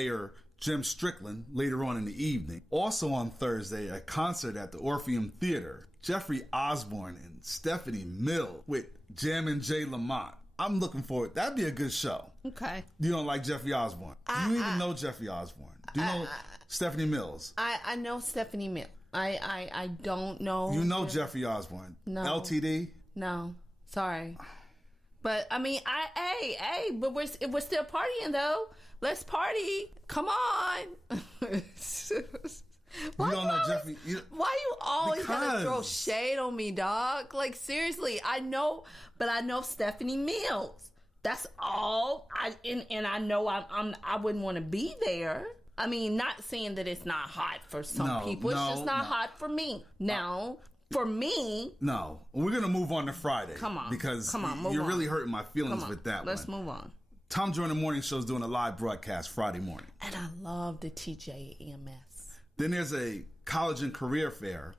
Mayor Jim Strickland later on in the evening. Also on Thursday, a concert at the Orpheum Theater. Jeffrey Osborne and Stephanie Mills with Jammin' J. Lamont. I'm looking forward. That'd be a good show. Okay. You don't like Jeffrey Osborne? Do you even know Jeffrey Osborne? Do you know Stephanie Mills? I know Stephanie Mills. I don't know. You know Jeffrey Osborne? No. LTD? No. Sorry. But I mean, but we're still partying though. Let's party. Come on. Why you always gotta throw shade on me, dog? Like, seriously, I know Stephanie Mills. That's all. I know I wouldn't want to be there. I mean, not saying that it's not hot for some people. It's just not hot for me. Now, for me... No. We're going to move on to Friday. Come on. Because you're really hurting my feelings with that Let's move on. Tom Jordan Morning Show is doing a live broadcast Friday morning. And I love the TJMS. Then there's a college and career fair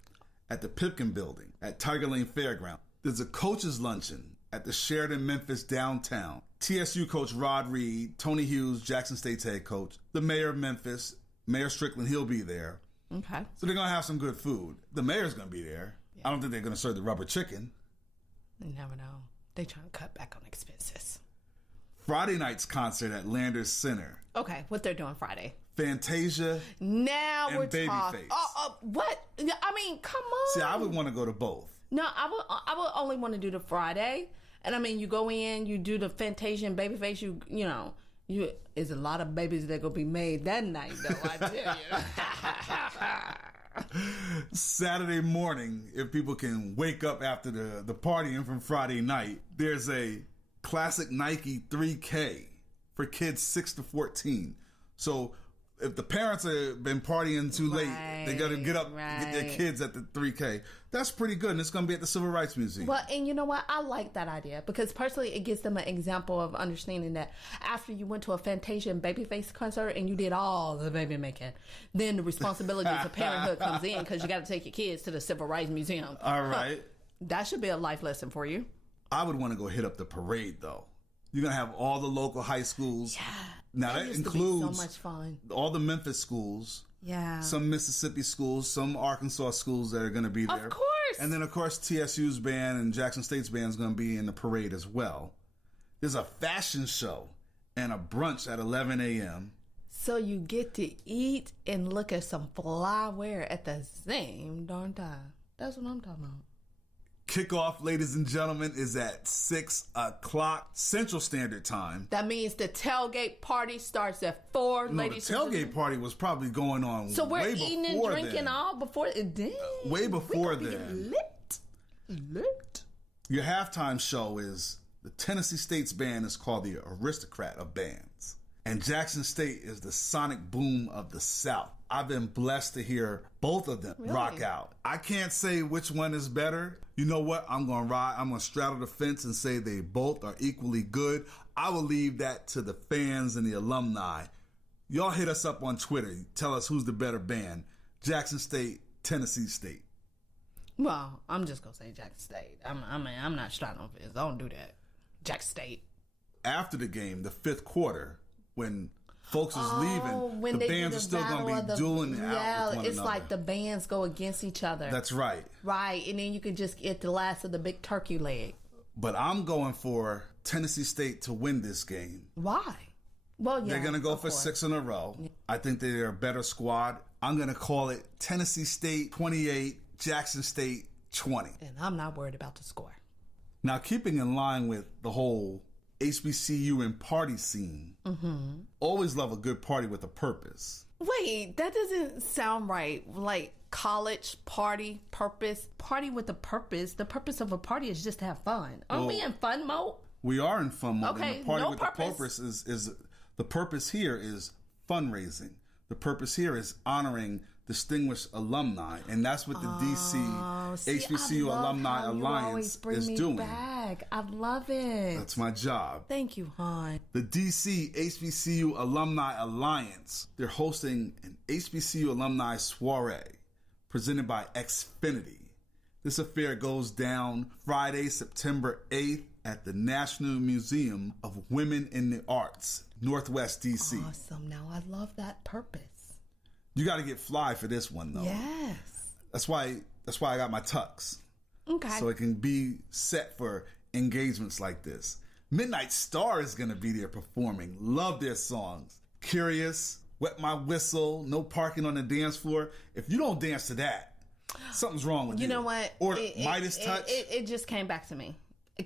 at the Pipkin Building at Tiger Lane Fairground. There's a coaches luncheon at the Sheraton Memphis downtown. TSU coach Rod Reed, Tony Hughes, Jackson State's head coach, the mayor of Memphis, Mayor Strickland, he'll be there. Okay. So they're going to have some good food. The mayor's going to be there. Yeah. I don't think they're going to serve the rubber chicken. You never know. They're trying to cut back on expenses. Friday night's concert at Landers Center. Okay, what they're doing Friday? Fantasia. Now and we're talking. What? I mean, come on. See, I would want to go to both. No, I would only want to do the Friday. And I mean, you go in, you do the Fantasia and Babyface. You know, there's a lot of babies that gonna be made that night, though. I tell you. Saturday morning, if people can wake up after the partying from Friday night, there's a classic Nike 3K for kids 6 to 14. So if the parents have been partying too late, they got to get up, get their kids at the 3K. That's pretty good. And it's going to be at the Civil Rights Museum. Well, and you know what? I like that idea because personally, it gives them an example of understanding that after you went to a Fantasia and Babyface concert and you did all the baby making, then the responsibilities of parenthood comes in because you got to take your kids to the Civil Rights Museum. All right. That should be a life lesson for you. I would want to go hit up the parade, though. You're going to have all the local high schools. Yeah. Now, that includes so much fun. All the Memphis schools. Yeah. Some Mississippi schools, some Arkansas schools that are going to be there. Of course. And then, of course, TSU's band and Jackson State's band is going to be in the parade as well. There's a fashion show and a brunch at 11 a.m. So you get to eat and look at some fly wear at the same darn time. That's what I'm talking about. Kickoff, ladies and gentlemen, is at 6 o'clock Central Standard Time. That means the tailgate party starts at 4, ladies and gentlemen. The tailgate party was probably going on so we're way eating and drinking then. All before it did. Way before then. Lit. Your halftime show is the Tennessee State's band is called the Aristocrat of Bands. And Jackson State is the sonic boom of the South. I've been blessed to hear both of them rock out. I can't say which one is better. You know what? I'm going to straddle the fence and say they both are equally good. I will leave that to the fans and the alumni. Y'all hit us up on Twitter. Tell us who's the better band. Jackson State, Tennessee State. Well, I'm just going to say Jackson State. I'm not straddling the fence. I don't do that. Jackson State. After the game, the fifth quarter, when folks is leaving, the bands are still going to be dueling out with one it's another. like the bands go against each other. That's right. Right, and then you can just get the last of the big turkey leg. But I'm going for Tennessee State to win this game. Why? Well, yeah, they're going to go for 6 in a row. Yeah. I think they're a better squad. I'm going to call it Tennessee State 28, Jackson State 20. And I'm not worried about the score. Now, keeping in line with the whole HBCU and party scene. Mm-hmm. Always love a good party with a purpose. Wait, that doesn't sound right. Like college party purpose, party with a purpose. The purpose of a party is just to have fun. Aren't we in fun mode? We are in fun mode. Okay, and the party no with purpose. The purpose is the purpose here is fundraising. The purpose here is honoring distinguished alumni, and that's what the DC HBCU Alumni Alliance is doing. Back. I love it. That's my job. Thank you, hon. The DC HBCU Alumni Alliance, they're hosting an HBCU alumni soirée presented by Xfinity. This affair goes down Friday, September 8th at the National Museum of Women in the Arts, Northwest D.C. Awesome. Now I love that purpose. You got to get fly for this one, though. Yes. That's why I got my tux. Okay. So it can be set for engagements like this. Midnight Star is going to be there performing. Love their songs. Curious, Wet My Whistle, No Parking on the Dance Floor. If you don't dance to that, something's wrong with you. You know what? Or Midas Touch. It just came back to me.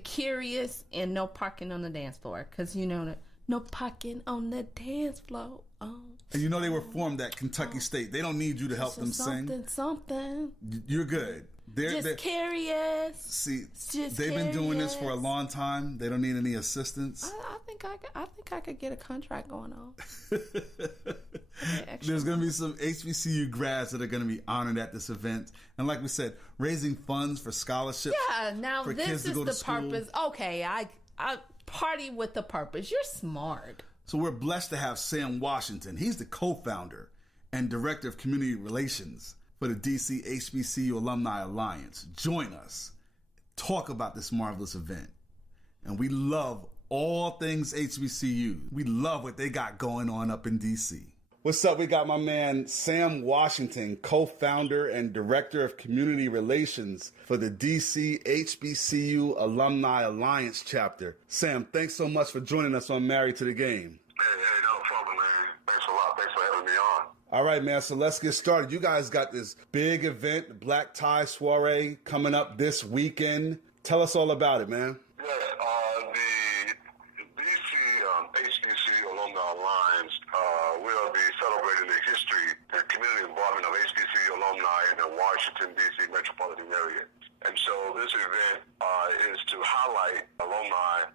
Curious and No Parking on the Dance Floor. Because you know, no parking on the dance floor. Oh. And you know they were formed at Kentucky State. They don't need you to help them sing. Something. You're good. They're curious. See, just they've been doing this for a long time. They don't need any assistance. I think I could get a contract going on. There's going to be some HBCU grads that are going to be honored at this event, and like we said, raising funds for scholarships. Yeah. Now for this kids to is go the to school. purpose. Okay, I party with the purpose. You're smart. So we're blessed to have Sam Washington. He's the co-founder and director of community relations for the DC HBCU Alumni Alliance. Join us. Talk about this marvelous event. And we love all things HBCU. We love what they got going on up in DC. What's up? We got my man Sam Washington, co-founder and director of community relations for the DC HBCU Alumni Alliance chapter. Sam, thanks so much for joining us on Married to the Game. Hey, no problem, man. Thanks a lot. Thanks for having me on. All right, man, so let's get started. You guys got this big event, the Black Tie Soirée, coming up this weekend. Tell us all about it, man. Yeah, the DC HBCU Alumni Alliance will be celebrating the history and community involvement of HBCU alumni in the Washington, D.C. metropolitan area. And so this event is to highlight alumni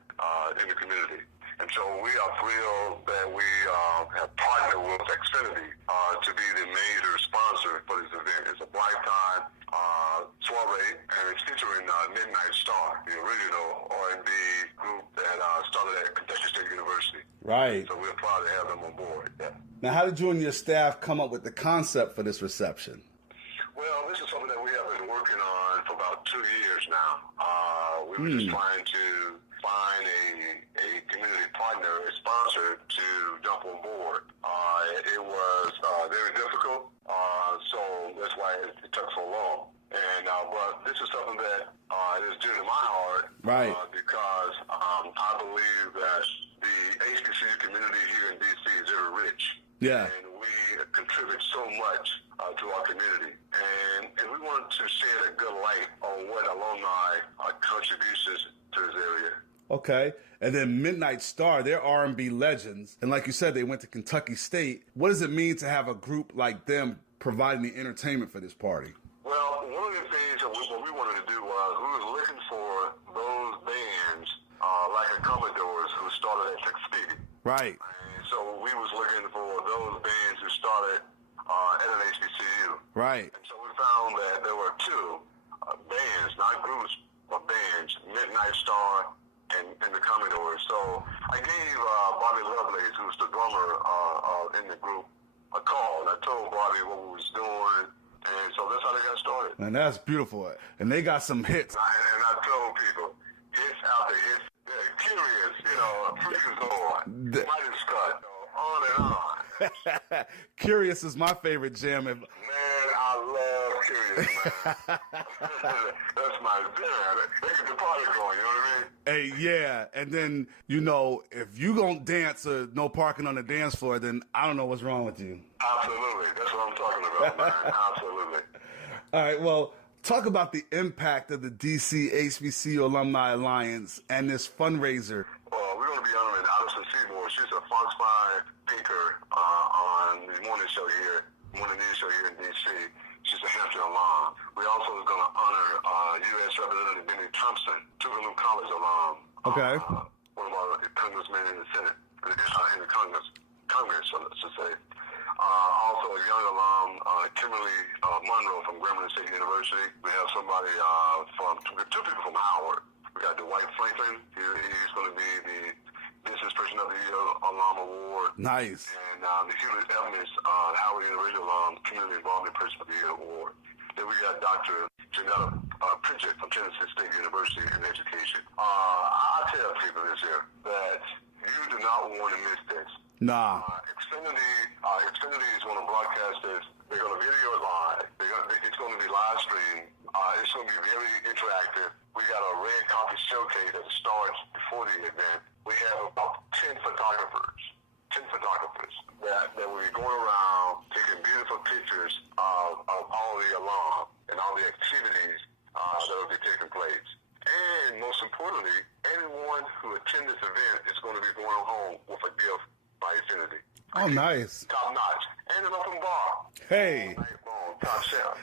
in the community. And so we are thrilled that we have partnered with Xfinity to be the major sponsor for this event. It's a Black Tie soiree, and it's featuring Midnight Star, the original R&B group that started at Kentucky State University. Right. So we're proud to have them on board. Yeah. Now, how did you and your staff come up with the concept for this reception? Well, this is something that we have been working on for about 2 years now. We were just trying to find a community partner, a sponsor to jump on board. It was very difficult, so that's why it took so long. And but this is something that is dear to my heart, right? Because I believe that the HBCU community here in DC is very rich. Yeah. And we contribute so much to our community. And we wanted to shed a good light on what alumni contributions to this area. Okay. And then Midnight Star, they're R&B legends. And like you said, they went to Kentucky State. What does it mean to have a group like them providing the entertainment for this party? Well, one of the things that what we wanted to do was we were looking for those bands like the Commodores who started at Tuxedo. Right. And so we was looking for those bands who started at an HBCU. Right. And so we found that there were two bands, not groups, but bands, Midnight Star and the Commodores. So I gave Bobby Lovelace, who's the drummer in the group, a call. And I told Bobby what we was doing. And so that's how they got started. And that's beautiful. And they got some hits. And I told people, hits after hits. They're curious, Freaking on. Midas Cut, on and on. Curious is my favorite jam. Man, I love Curious, man. That's my jam. They get the party going, you know what I mean? Hey, yeah. And then, if you gonna dance or no parking on the dance floor, then I don't know what's wrong with you. Absolutely. That's what I'm talking about, man. Absolutely. All right, well, talk about the impact of the DC HBCU Alumni Alliance and this fundraiser. We're going to be honoring Allison Seymour. She's a Fox 5 anchor on the morning news show here in D.C. She's a Hampton alum. We also are going to honor U.S. Representative Benny Thompson, Tuvalu College alum. Okay. One of our congressmen in the Senate, in the Congress, I should say. Also a young alum, Kimberly Monroe from Grambling State University. We have somebody two people from Howard. We got Dwight Franklin. He's going to be the Business Person of the Year Alum Award. Nice. And the Hewlett Evans, Howard University Alum Community Involvement Person of the Year Award. Then we got Dr. Janetta Pritchett from Tennessee State University in education. I tell people this here, that you do not want to miss this. Nah. Xfinity is going to broadcast this. They're going to video it live. It's going to be live streamed. It's going to be very interactive. We got a red carpet showcase that starts before the event. We have about 10 photographers that will be going around taking beautiful pictures of all the alum and all the activities that will be taking place. And most importantly, anyone who attends this event is going to be going home with a gift by Xfinity. Oh, nice. Top notch. And an open bar. Hey. Top shelf.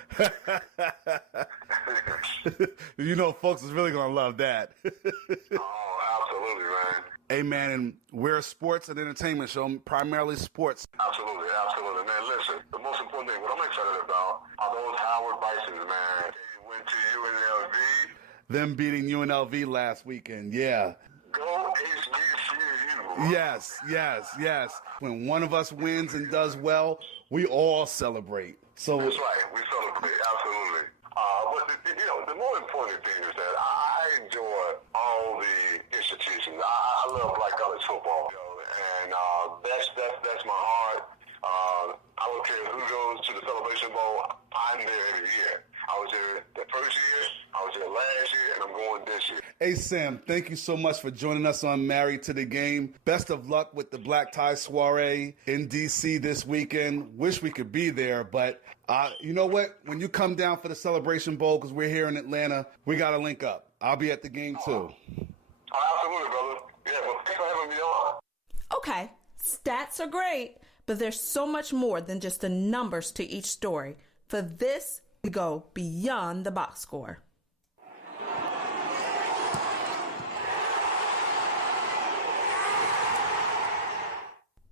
You know, folks is really going to love that. Oh, absolutely, man. Hey, man, and we're a sports and entertainment show, primarily sports. Absolutely. Man, listen, the most important thing, what I'm excited about are those Howard Bisons, man. They went to UNLV. Them beating UNLV last weekend, yeah. Go HBCU. Yes. When one of us wins and does well, we all celebrate. So that's right. We celebrate, absolutely. But the more important thing is that I enjoy all the institutions. I love black college football, and that's my heart. I don't care who goes to the Celebration Bowl. I'm there every year. I was there the first year, I was there last year, and I'm going this year. Hey, Sam, thank you so much for joining us on Married to the Game. Best of luck with the Black Tie Soirée in D.C. this weekend. Wish we could be there, but you know what? When you come down for the Celebration Bowl, because we're here in Atlanta, we got to link up. I'll be at the game, too. Absolutely, brother. Yeah, well, thanks for having me on. Okay, stats are great, but there's so much more than just the numbers to each story. For this, we go beyond the box score.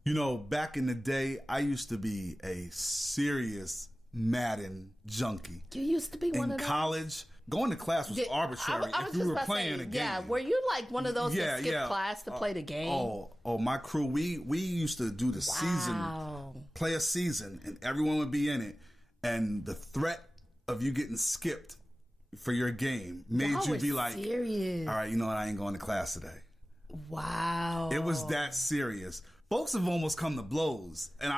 You know, back in the day, I used to be a serious Madden junkie. You used to be one of those? In college, going to class was arbitrary I was if you were playing a game. Yeah, were you like one of those that skipped class to play the game? Oh, my crew, we used to do the season, play a season, and everyone would be in it. And the threat of you getting skipped for your game made you be like, serious. all right, you know what, I ain't going to class today. Wow. It was that serious. Folks have almost come to blows, and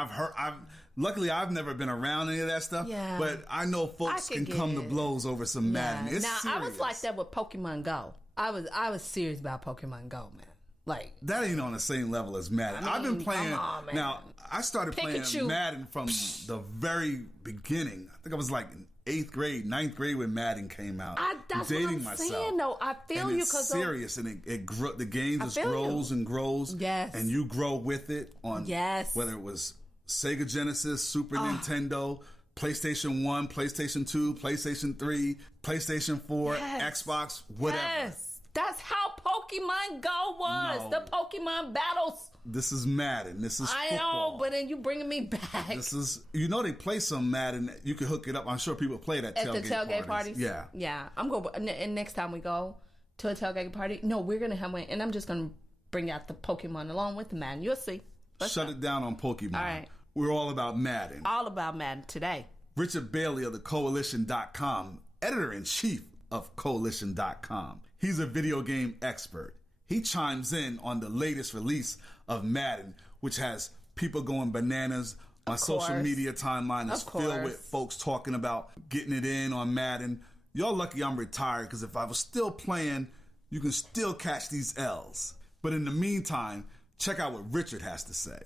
luckily I've never been around any of that stuff, but I know folks can come to blows over some Madden. It's serious. I was like that with Pokemon Go. I was serious about Pokemon Go, man. Like, that ain't on the same level as Madden. I've been playing now. I started playing Madden from the very beginning. I think I was like in 8th grade, 9th grade when Madden came out. That's what I'm saying, though. I feel you, because it's serious, and the game just grows and grows. Yes, and you grow with it on whether it was Sega Genesis, Super Nintendo, PlayStation 1, PlayStation 2, PlayStation 3, PlayStation 4, Xbox, whatever. Yes. That's how Pokemon Go was. No. The Pokemon battles. This is Madden. This is football. I know, but then you bringing me back. This is, they play some Madden. You can hook it up. I'm sure people play that at the tailgate parties. Yeah. I'm going. And next time we go to a tailgate party, we're gonna have one, and I'm just gonna bring out the Pokemon along with the Madden. You'll see. Shut it down on Pokemon. All right. We're all about Madden. All about Madden today. Richard Bailey of the Coalition.com, editor-in-chief of Coalition.com. He's a video game expert. He chimes in on the latest release of Madden, which has people going bananas. My social media timeline is filled with folks talking about getting it in on Madden. Y'all lucky I'm retired, because if I was still playing, you can still catch these L's. But in the meantime, check out what Richard has to say.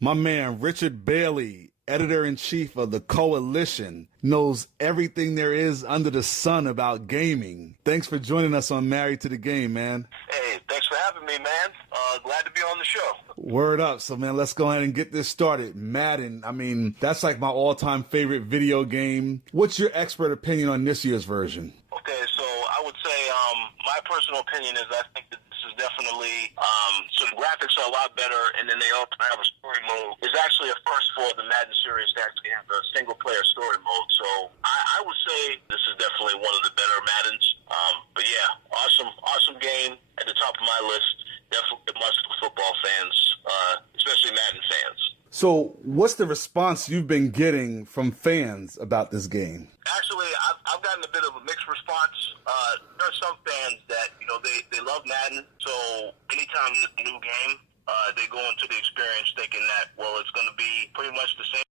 My man, Richard Bailey, editor-in-chief of the Coalition, knows everything there is under the sun about gaming. Thanks for joining us on Married to the Game, man. Hey, thanks for having me, man. Glad to be on the show. Word up. So, man, let's go ahead and get this started. Madden, that's like my all-time favorite video game. What's your expert opinion on this year's version? Okay, so I would say my personal opinion is I think that this is definitely, so the graphics are a lot better, and then they also have a story mode. It's actually a first for the Madden series to actually have a single-player story mode. So I would say this is definitely one of the better Maddens. But yeah, awesome game at the top of my list. Definitely a must for football fans, especially Madden fans. So what's the response you've been getting from fans about this game? Actually, I've gotten a bit of a mixed response. There are some fans that, you know, they love Madden, so anytime there's a new game, they go into the experience thinking that, well, it's going to be pretty much the same